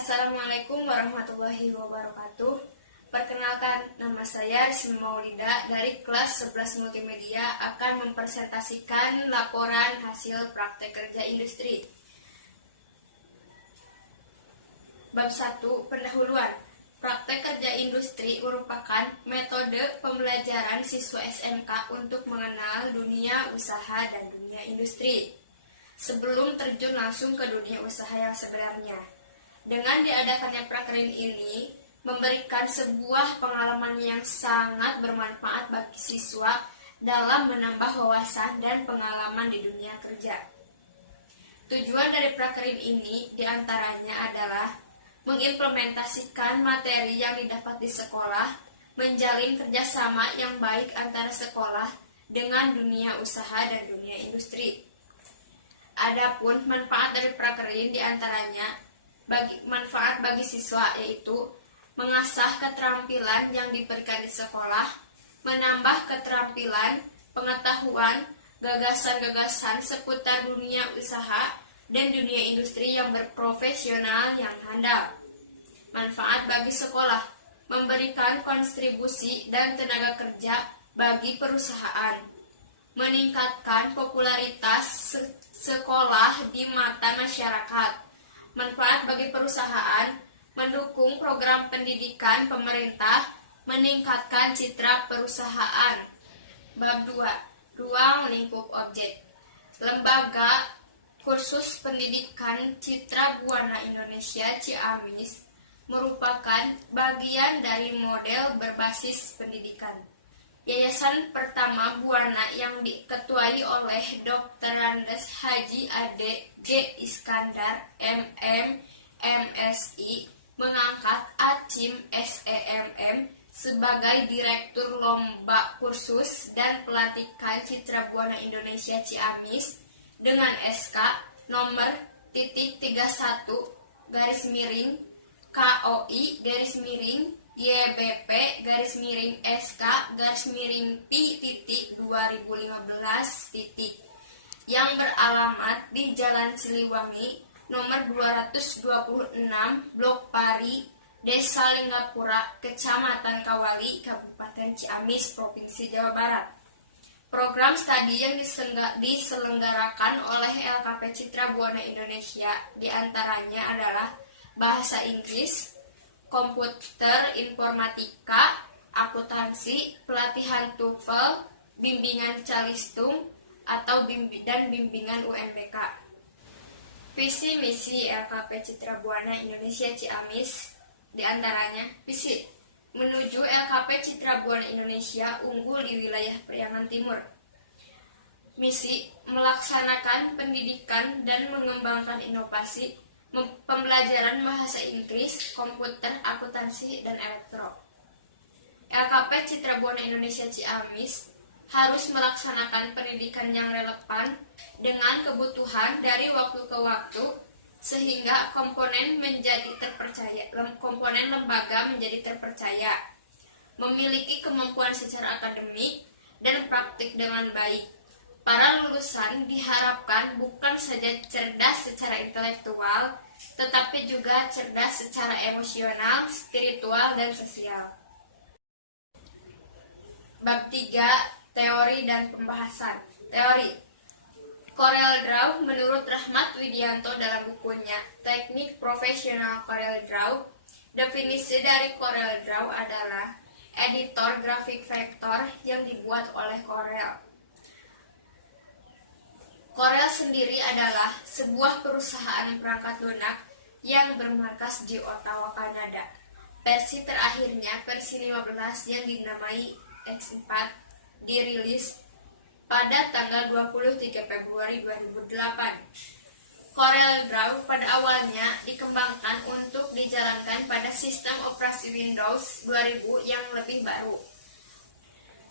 Assalamualaikum warahmatullahi wabarakatuh. Perkenalkan, nama saya Risma Maulida dari kelas 11 Multimedia akan mempresentasikan laporan hasil praktek kerja industri. Bab 1, pendahuluan. Praktek kerja industri merupakan metode pembelajaran siswa SMK untuk mengenal dunia usaha dan dunia industri sebelum terjun langsung ke dunia usaha yang sebenarnya. Dengan diadakannya prakerin ini, memberikan sebuah pengalaman yang sangat bermanfaat bagi siswa dalam menambah wawasan dan pengalaman di dunia kerja. Tujuan dari prakerin ini diantaranya adalah mengimplementasikan materi yang didapat di sekolah, menjalin kerjasama yang baik antara sekolah dengan dunia usaha dan dunia industri. Adapun manfaat dari prakerin diantaranya manfaat bagi siswa yaitu mengasah keterampilan yang diberikan di sekolah, menambah keterampilan, pengetahuan, gagasan-gagasan seputar dunia usaha dan dunia industri yang berprofesional yang handal. Manfaat bagi sekolah, memberikan kontribusi dan tenaga kerja bagi perusahaan, meningkatkan popularitas sekolah di mata masyarakat. Manfaat bagi perusahaan, mendukung program pendidikan pemerintah, meningkatkan citra perusahaan. Bab 2, ruang lingkup objek. Lembaga Kursus Pendidikan Citra Buana Indonesia Ciamis merupakan bagian dari model berbasis pendidikan. Yayasan pertama Buana yang diketuai oleh Dr. Andes Haji Ade G. Iskandar, MM, MSI, mengangkat Acim SEMM sebagai Direktur Lomba Kursus dan Pelatihan Citra Buana Indonesia Ciamis dengan SK nomor /31 KOI YBP SK Pi 2015 yang beralamat di Jalan Siliwangi nomor 226 Blok Pari, Desa Linggapura, Kecamatan Kawali, Kabupaten Ciamis, Provinsi Jawa Barat. Program studi yang diselenggarakan oleh LKP Citra Buana Indonesia diantaranya adalah Bahasa Inggris, Komputer Informatika, Akuntansi, pelatihan TOEFL, bimbingan Calistung atau bimbingan UMBK. Visi misi LKP Citra Buana Indonesia Ciamis diantaranya visi menuju LKP Citra Buana Indonesia unggul di wilayah Priangan Timur. Misi melaksanakan pendidikan dan mengembangkan inovasi pembelajaran bahasa Inggris, komputer, akuntansi, dan elektro. LKP Citra Buana Indonesia Ciamis harus melaksanakan pendidikan yang relevan dengan kebutuhan dari waktu ke waktu sehingga komponen lembaga menjadi terpercaya, memiliki kemampuan secara akademik dan praktik dengan baik. Para lulusan diharapkan bukan saja cerdas secara intelektual, tetapi juga cerdas secara emosional, spiritual, dan sosial. Bab 3, teori dan pembahasan. Teori. CorelDRAW menurut Rahmat Widianto dalam bukunya Teknik Profesional CorelDRAW, definisi dari CorelDRAW adalah editor grafik vektor yang dibuat oleh Corel. Corel sendiri adalah sebuah perusahaan perangkat lunak yang bermarkas di Ottawa, Kanada. Versi terakhirnya, versi 15 yang dinamai X4, dirilis pada tanggal 23 Februari 2008. CorelDRAW pada awalnya dikembangkan untuk dijalankan pada sistem operasi Windows 2000 yang lebih baru.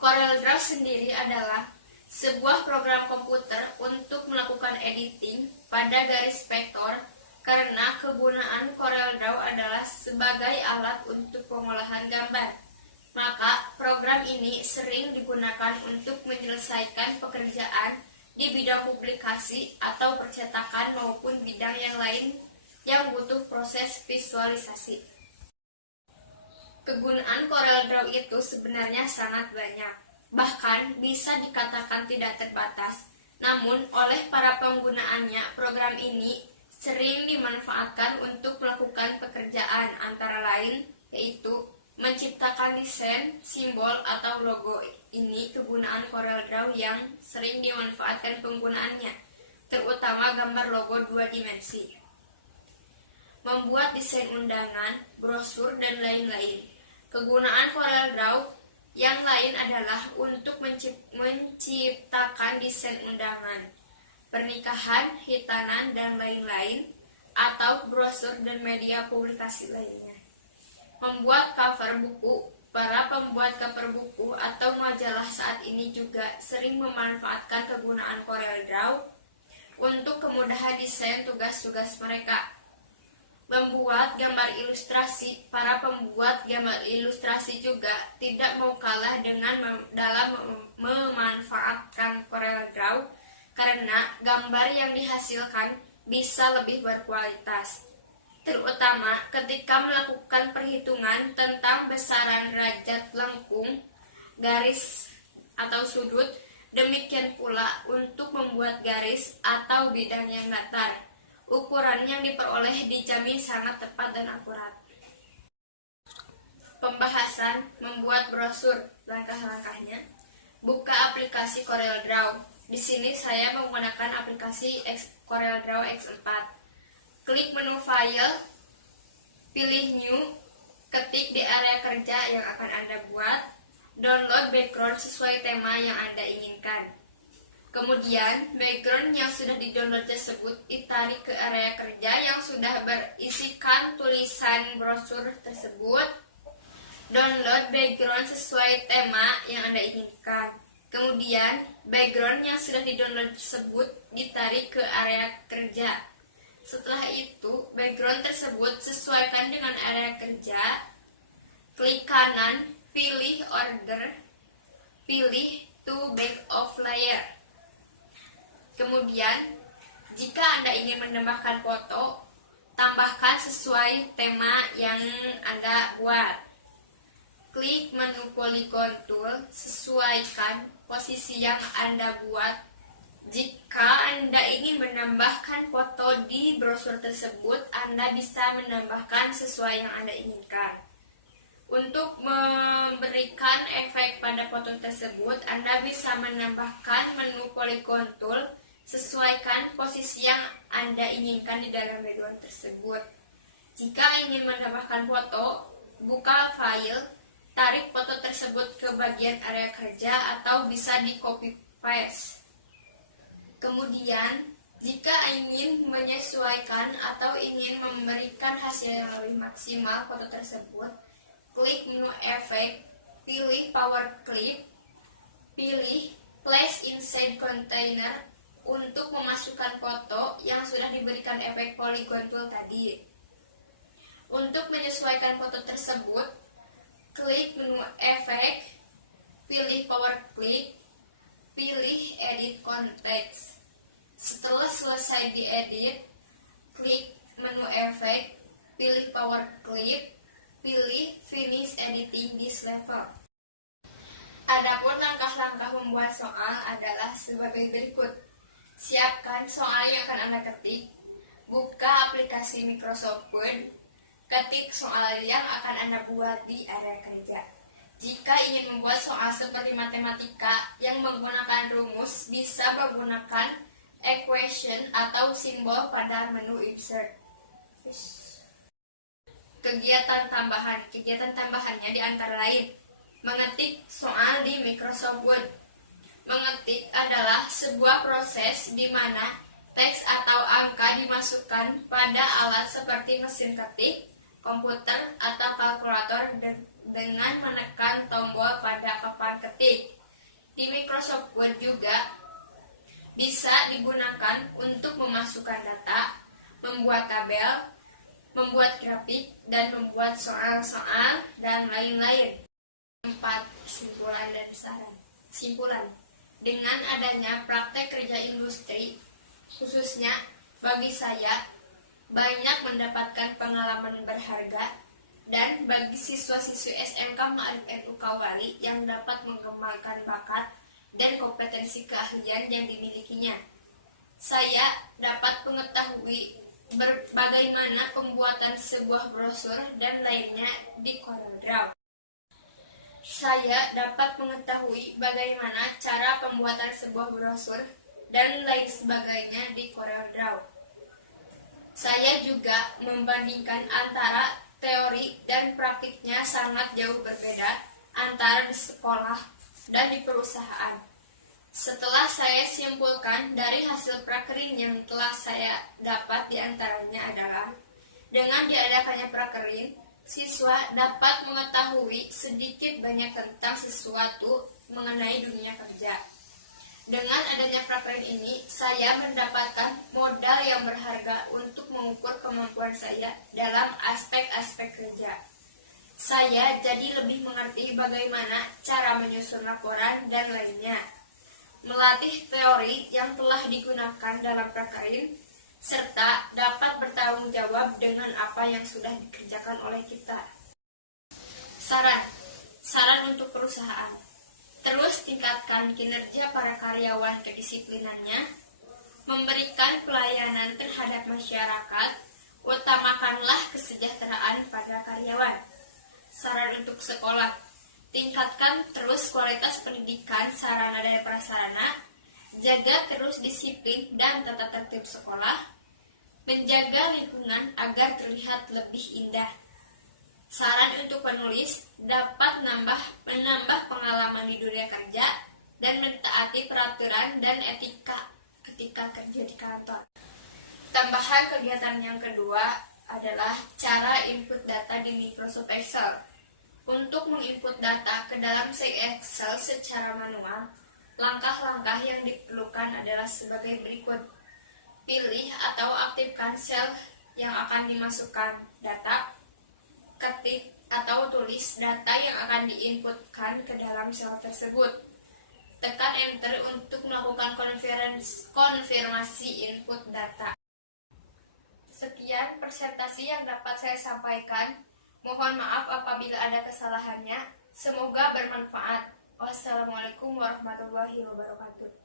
CorelDRAW sendiri adalah sebuah program komputer untuk melakukan editing pada garis vektor karena kegunaan CorelDRAW adalah sebagai alat untuk pengolahan gambar. Maka program ini sering digunakan untuk menyelesaikan pekerjaan di bidang publikasi atau percetakan maupun bidang yang lain yang butuh proses visualisasi. Kegunaan CorelDRAW itu sebenarnya sangat banyak, bahkan bisa dikatakan tidak terbatas. Namun, oleh para penggunaannya, program ini sering dimanfaatkan untuk melakukan pekerjaan antara lain, yaitu menciptakan desain, simbol, atau logo. Ini kegunaan CorelDRAW yang sering dimanfaatkan penggunaannya, terutama gambar logo 2 dimensi. Membuat desain undangan, brosur, dan lain-lain. Kegunaan CorelDRAW yang lain adalah untuk menciptakan desain undangan, pernikahan, hitanan, dan lain-lain, atau brosur dan media publikasi lainnya. Membuat cover buku. Para pembuat cover buku atau majalah saat ini juga sering memanfaatkan kegunaan CorelDRAW untuk kemudahan desain tugas-tugas mereka. Membuat gambar ilustrasi. Para pembuat gambar ilustrasi juga tidak mau kalah dalam memanfaatkan CorelDRAW karena gambar yang dihasilkan bisa lebih berkualitas, terutama ketika melakukan perhitungan tentang besaran derajat lengkung, garis atau sudut. Demikian pula untuk membuat garis atau bidang yang datar. Ukuran yang diperoleh dijamin sangat tepat dan akurat. Pembahasan membuat brosur, langkah-langkahnya. Buka aplikasi CorelDRAW. Di sini saya menggunakan aplikasi CorelDRAW X4. Klik menu File, pilih New, ketik di area kerja yang akan Anda buat, download background sesuai tema yang Anda inginkan. Kemudian, background yang sudah di-download tersebut ditarik ke area kerja yang sudah berisikan tulisan brosur tersebut. Download background sesuai tema yang Anda inginkan. Kemudian, background yang sudah di-download tersebut ditarik ke area kerja. Setelah itu, background tersebut sesuaikan dengan area kerja. Klik kanan, pilih Order, pilih To Back of Layer. Kemudian, jika Anda ingin menambahkan foto, tambahkan sesuai tema yang Anda buat. Klik menu Polygon Tool, sesuaikan posisi yang Anda buat. Jika Anda ingin menambahkan foto di brosur tersebut, Anda bisa menambahkan sesuai yang Anda inginkan. Untuk memberikan efek pada foto tersebut, Anda bisa menambahkan menu Polygon Tool, sesuaikan posisi yang Anda inginkan di dalam background tersebut. Jika ingin menambahkan foto, buka file, tarik foto tersebut ke bagian area kerja atau bisa di copy paste. Kemudian, jika ingin menyesuaikan atau ingin memberikan hasil yang lebih maksimal foto tersebut, klik menu efek, pilih Power Clip, pilih Place Inside Container untuk memasukkan foto yang sudah diberikan efek Polygon Tool tadi. Untuk menyesuaikan foto tersebut, klik menu efek, pilih Power Clip, pilih Edit Context. Setelah selesai diedit, klik menu efek, pilih Power Clip, pilih Finish Editing this level. Adapun langkah-langkah membuat soal adalah sebagai berikut. Siapkan soal yang akan Anda ketik, buka aplikasi Microsoft Word, ketik soal yang akan Anda buat di area kerja. Jika ingin membuat soal seperti matematika yang menggunakan rumus, bisa menggunakan equation atau simbol pada menu insert. Kegiatan tambahannya di antara lain mengetik soal di Microsoft Word. Mengetik adalah sebuah proses di mana teks atau angka dimasukkan pada alat seperti mesin ketik, komputer, atau kalkulator dengan menekan tombol pada papan ketik. Di Microsoft Word juga bisa digunakan untuk memasukkan data, membuat tabel, membuat grafik, dan membuat soal-soal, dan lain-lain. 4. Kesimpulan dan saran. Simpulan. Dengan adanya praktek kerja industri, khususnya bagi saya, banyak mendapatkan pengalaman berharga, dan bagi siswa-siswi SMK Ma'arif NU Kawali yang dapat mengembangkan bakat dan kompetensi keahlian yang dimilikinya. Saya dapat mengetahui bagaimana pembuatan sebuah brosur dan lainnya di CorelDRAW. Saya dapat mengetahui bagaimana cara pembuatan sebuah brosur dan lain sebagainya di CorelDRAW. Saya juga membandingkan antara teori dan praktiknya sangat jauh berbeda antara di sekolah dan di perusahaan. Setelah saya simpulkan dari hasil prakerin yang telah saya dapat diantaranya adalah, dengan diadakannya prakerin, siswa dapat mengetahui sedikit banyak tentang sesuatu mengenai dunia kerja. Dengan adanya prakerin ini, saya mendapatkan modal yang berharga untuk mengukur kemampuan saya dalam aspek-aspek kerja. Saya jadi lebih mengerti bagaimana cara menyusun laporan dan lainnya, melatih teori yang telah digunakan dalam prakerin, serta dapat bertanggung jawab dengan apa yang sudah dikerjakan oleh kita. Saran untuk perusahaan. Terus tingkatkan kinerja para karyawan kedisiplinannya, memberikan pelayanan terhadap masyarakat, utamakanlah kesejahteraan pada karyawan. Saran untuk sekolah, tingkatkan terus kualitas pendidikan sarana dan prasarana, jaga terus disiplin dan tata tertib sekolah, menjaga lingkungan agar terlihat lebih indah. Saran untuk penulis, dapat menambah pengalaman di dunia kerja dan mentaati peraturan dan etika ketika kerja di kantor. Tambahan kegiatan yang kedua adalah cara input data di Microsoft Excel. Untuk menginput data ke dalam sheet Excel secara manual, langkah-langkah yang diperlukan adalah sebagai berikut. Pilih atau aktifkan sel yang akan dimasukkan data, ketik atau tulis data yang akan diinputkan ke dalam sel tersebut. Tekan enter untuk melakukan konfirmasi input data. Sekian presentasi yang dapat saya sampaikan. Mohon maaf apabila ada kesalahannya. Semoga bermanfaat. Wassalamualaikum warahmatullahi wabarakatuh.